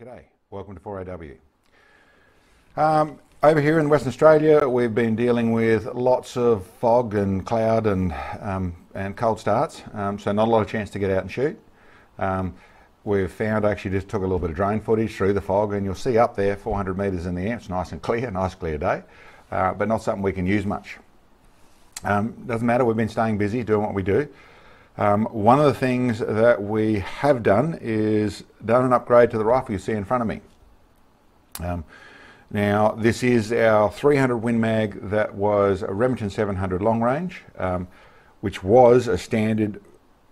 G'day, welcome to 4AW. Over here in Western Australia, we've been dealing with lots of fog and cloud and cold starts, so not a lot of chance to get out and shoot. We've found, I actually just took a little bit of drone footage through the fog, and you'll see up there 400 metres in the air. It's nice and clear, nice clear day, but not something we can use much. Doesn't matter, we've been staying busy doing what we do. One of the things that we have done is done an upgrade to the rifle you see in front of me. Now this is our 300 Win Mag that was a Remington 700 long range, which was a standard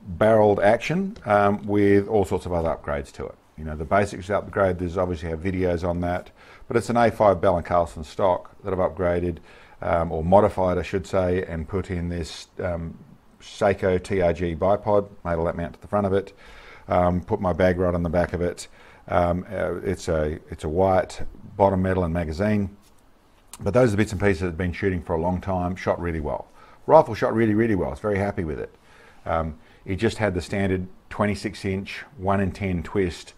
barreled action with all sorts of other upgrades to it. You know, the basics upgrade, there's obviously have videos on that, but it's an A5 Bell and Carlson stock that I've upgraded, or modified I should say, and put in this Sako TRG bipod, made a lap mount to the front of it, put my bag right on the back of it. It's a Wyatt bottom metal and magazine, but those are the bits and pieces that have been shooting for a long time, shot really well. Rifle shot really well, I was very happy with it. It just had the standard 26-inch 1 in 10 twist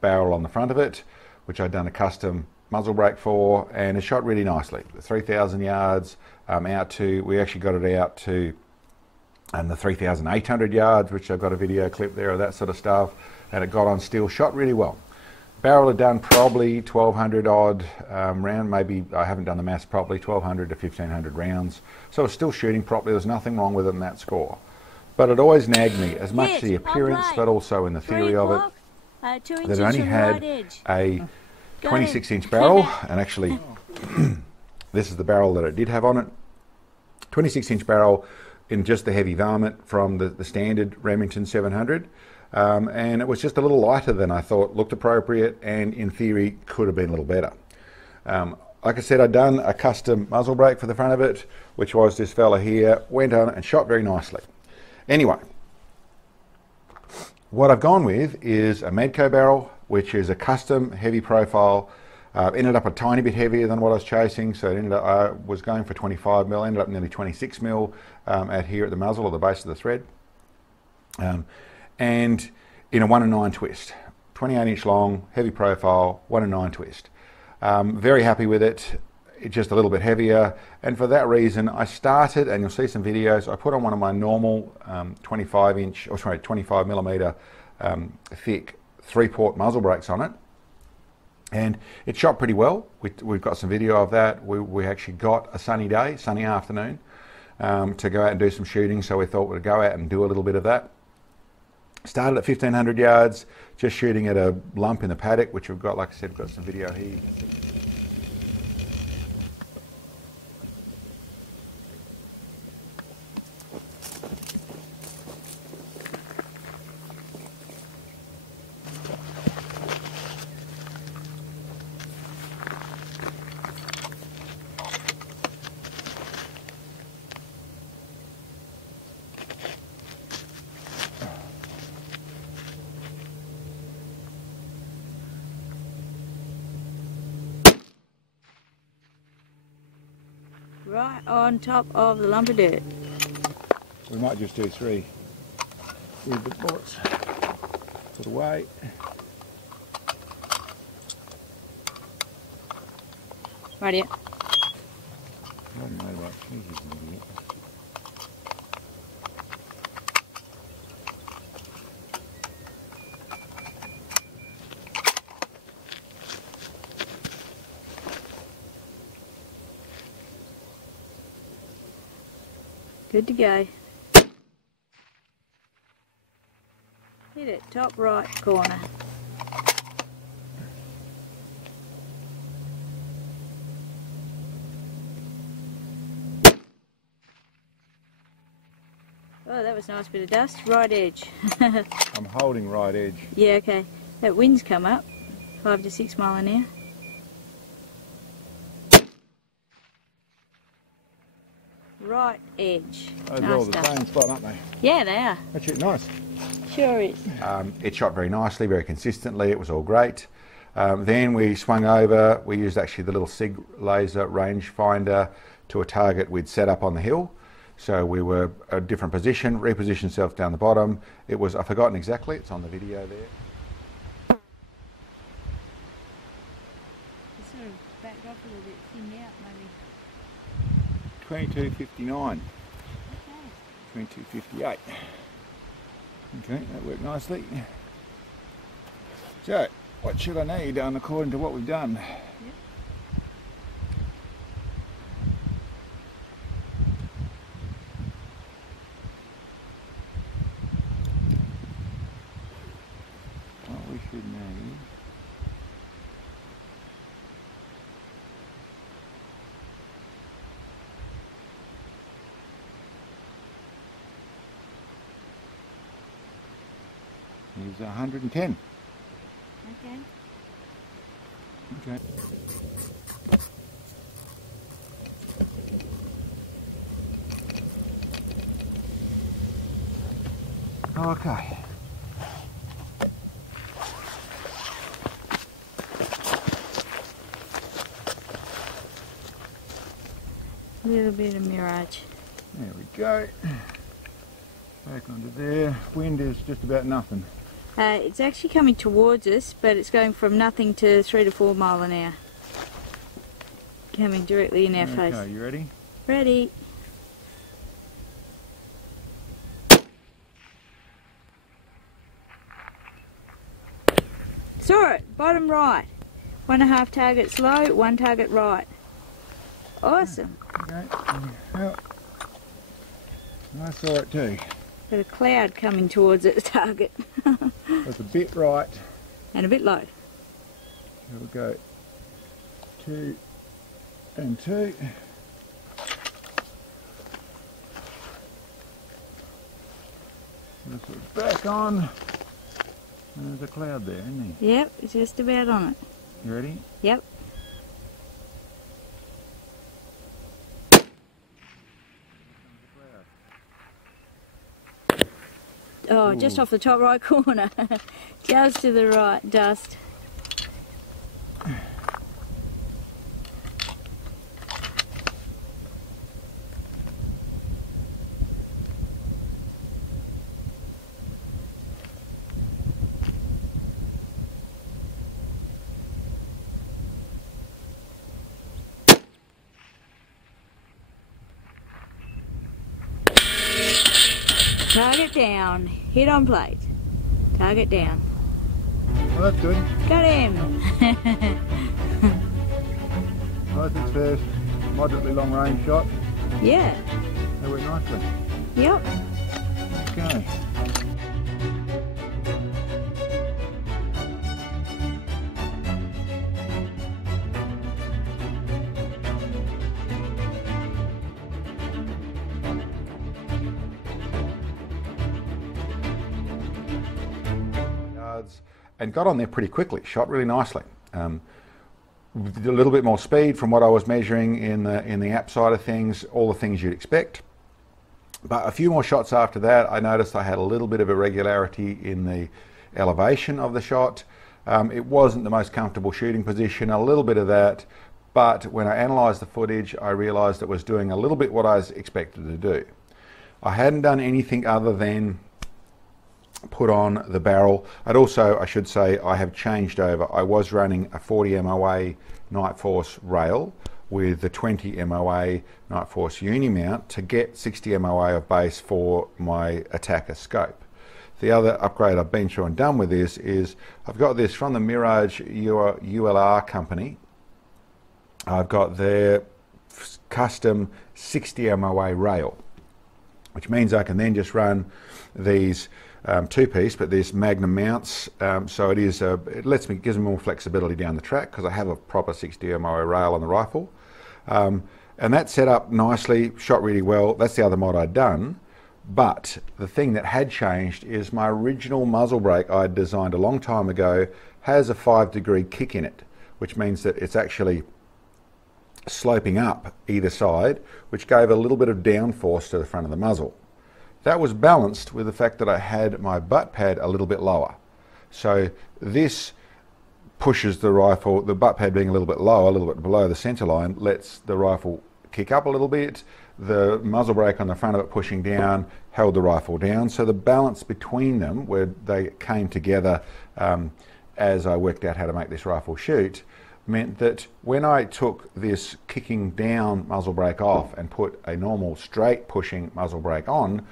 barrel on the front of it, which I'd done a custom muzzle brake for, and it shot really nicely. 3,000 yards out to, we actually got it out to the 3,800 yards, which I've got a video clip there of that sort of stuff, and it got on still, shot really well. Barrel had done probably 1,200 odd round, maybe, I haven't done the maths properly, 1,200 to 1,500 rounds, so it's still shooting properly. There's nothing wrong with it in that score. But it always nagged me, as much the appearance, but also in the theory of it, that it only had a 26-inch barrel, and actually this is the barrel that it did have on it. 26-inch barrel in just the heavy varmint from the standard Remington 700, and it was just a little lighter than I thought looked appropriate, and in theory could have been a little better. Like I said, I'd done a custom muzzle brake for the front of it, which was this fella here, went on and shot very nicely. Anyway, what I've gone with is a Maddco barrel, which is a custom heavy profile. Ended up a tiny bit heavier than what I was chasing, so it ended up, I was going for 25 mil, ended up nearly 26 mil at here at the muzzle or the base of the thread, and in a 1 in 9 twist, 28-inch long, heavy profile, 1 in 9 twist. Very happy with it. It's just a little bit heavier, and for that reason I started, and you'll see some videos, I put on one of my normal 25 millimeter thick 3-port muzzle brakes on it, and it shot pretty well. We've got some video of that. We actually got a sunny day, sunny afternoon, to go out and do some shooting, so we thought we'd go out and do a little bit of that. Started at 1,500 yards, just shooting at a lump in the paddock, which we've got, like I said, we've got some video here. You can see. Right on top of the lump of dirt. We might just do three big bullets to the weight. Right here. I don't know about cheeses maybe yet. Good to go. Hit it, top right corner. Oh, that was a nice bit of dust. Right edge. I'm holding right edge. Yeah, okay. That wind's come up, 5 to 6 mile an hour. Right edge. Those nice are all the stuff. same spot, aren't they? Yeah, they are. That's it, nice. Sure is. It shot very nicely, very consistently. It was all great. Then we swung over. We used actually the little SIG laser rangefinder to a target we'd set up on the hill. So we were a different position, repositioned ourselves down the bottom. It was, I've forgotten exactly, it's on the video there. backed off a little bit, thinned out maybe. 22.59. Okay. 22.58. Okay, that worked nicely. So, what should I need done according to what we've done? Yep. What we should need is 110. Okay. Okay. Okay. A little bit of Mirage. There we go. Back onto there. Wind is just about nothing. It's actually coming towards us, but it's going from nothing to 3 to 4 mile an hour. Coming directly in our face. Okay, you ready? Ready. Saw it, bottom right. 1.5 targets low, 1 target right. Awesome. Okay. Well, I saw it too. Got a cloud coming towards its target. It's a bit right. And a bit low. Here we go. 2 and 2. This is back on. And there's a cloud there, isn't there? Yep, it's just about on it. You ready? Yep. Oh, just Ooh. off the top right corner. Just to the right, dust. Target down. Hit on plate. Target down. Well, that's good. Got him. Right, it's first moderately long range shot. Yeah. That went nicely. Yep. Okay. And got on there pretty quickly, shot really nicely. With a little bit more speed from what I was measuring in the app side of things, all the things you'd expect. But a few more shots after that, I noticed I had a little bit of irregularity in the elevation of the shot. It wasn't the most comfortable shooting position, a little bit of that, but when I analysed the footage, I realised it was doing a little bit what I was expected to do. I hadn't done anything other than put on the barrel. And also, I should say, I have changed over. I was running a 40 MOA Nightforce rail with the 20 MOA Nightforce uni mount to get 60 MOA of base for my ATACR scope. The other upgrade I've been through and done with this is I've got this from the Mirrage ULR company. I've got their custom 60 MOA rail, which means I can then just run these two-piece, but there's Magnum mounts, so it gives me more flexibility down the track because I have a proper 60 MOA rail on the rifle, and that set up nicely, shot really well. That's the other mod I'd done, but the thing that had changed is my original muzzle brake I'd designed a long time ago has a 5-degree kick in it, which means that it's actually sloping up either side, which gave a little bit of downforce to the front of the muzzle. That was balanced with the fact that I had my butt pad a little bit lower. So this pushes the rifle, the butt pad being a little bit lower, a little bit below the center line, lets the rifle kick up a little bit. The muzzle brake on the front of it pushing down held the rifle down. So the balance between them, where they came together as I worked out how to make this rifle shoot, meant that when I took this kicking down muzzle brake off and put a normal straight pushing muzzle brake on,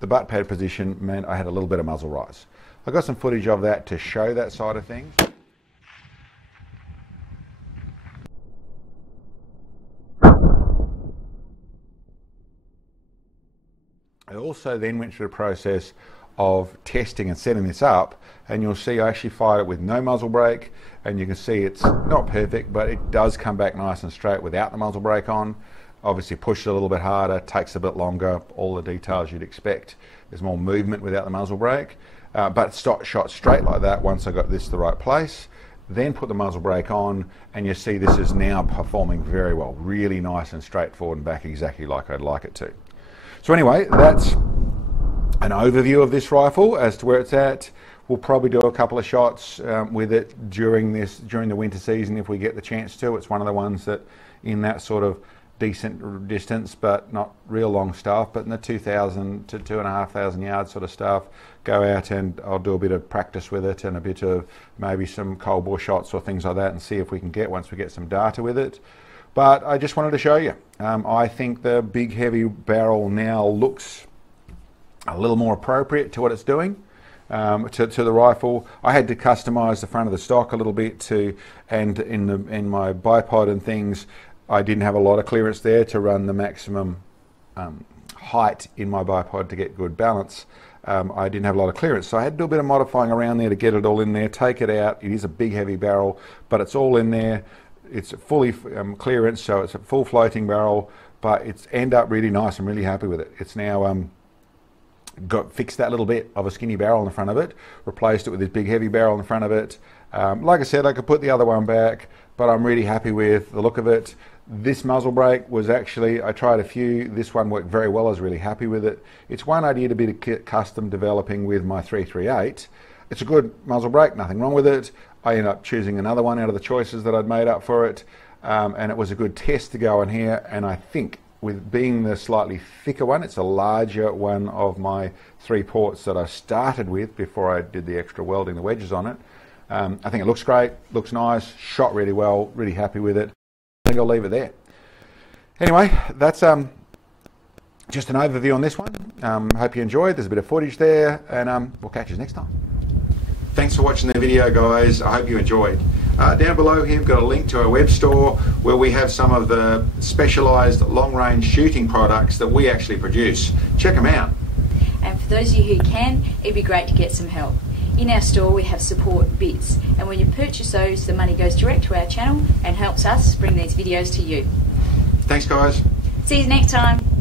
the butt pad position meant I had a little bit of muzzle rise. I got some footage of that to show that side of things. I also then went through the process of testing and setting this up, and you'll see I actually fired it with no muzzle brake, and you can see it's not perfect, but it does come back nice and straight without the muzzle brake on. Obviously push it a little bit harder, takes a bit longer, all the details you'd expect. There's more movement without the muzzle brake, but shot straight like that once I got this to the right place. Then put the muzzle brake on, and you see this is now performing very well, really nice and straightforward and back exactly like I'd like it to. So anyway, that's an overview of this rifle as to where it's at. We'll probably do a couple of shots with it during the winter season if we get the chance to. It's one of the ones that in that sort of decent distance, but not real long stuff, but in the 2,000 to 2,500 yard sort of stuff, go out and I'll do a bit of practice with it and a bit of maybe some cold bore shots or things like that and see if we can get, once we get some data with it. But I just wanted to show you. I think the big heavy barrel now looks a little more appropriate to what it's doing, to the rifle. I had to customize the front of the stock a little bit and in my bipod and things, I didn't have a lot of clearance there to run the maximum height in my bipod to get good balance. I didn't have a lot of clearance, so I had to do a bit of modifying around there to get it all in there, take it out. It is a big heavy barrel, but it's all in there. It's fully clearance, so it's a full floating barrel, but it's ended up really nice. I'm really happy with it. It's now fixed that little bit of a skinny barrel in the front of it, replaced it with this big heavy barrel in the front of it. Like I said, I could put the other one back, but I'm really happy with the look of it. This muzzle brake was actually, I tried a few, this one worked very well. I was really happy with it. It's one I did a bit of custom developing with my 338. It's a good muzzle brake, nothing wrong with it. I ended up choosing another one out of the choices that I'd made up for it, and it was a good test to go in here. And I think with being the slightly thicker one, it's a larger one of my 3 ports that I started with before I did the extra welding the wedges on it. I think it looks great, looks nice, shot really well, really happy with it. I think I'll leave it there. Anyway, that's just an overview on this one. Hope you enjoyed. There's a bit of footage there, and we'll catch you next time. Thanks for watching the video, guys. I hope you enjoyed. Down below here we've got a link to our web store where we have some of the specialised long-range shooting products that we actually produce. Check them out. And for those of you who can, it'd be great to get some help. In our store we have support bits, and when you purchase those, the money goes direct to our channel and helps us bring these videos to you. Thanks, guys. See you next time.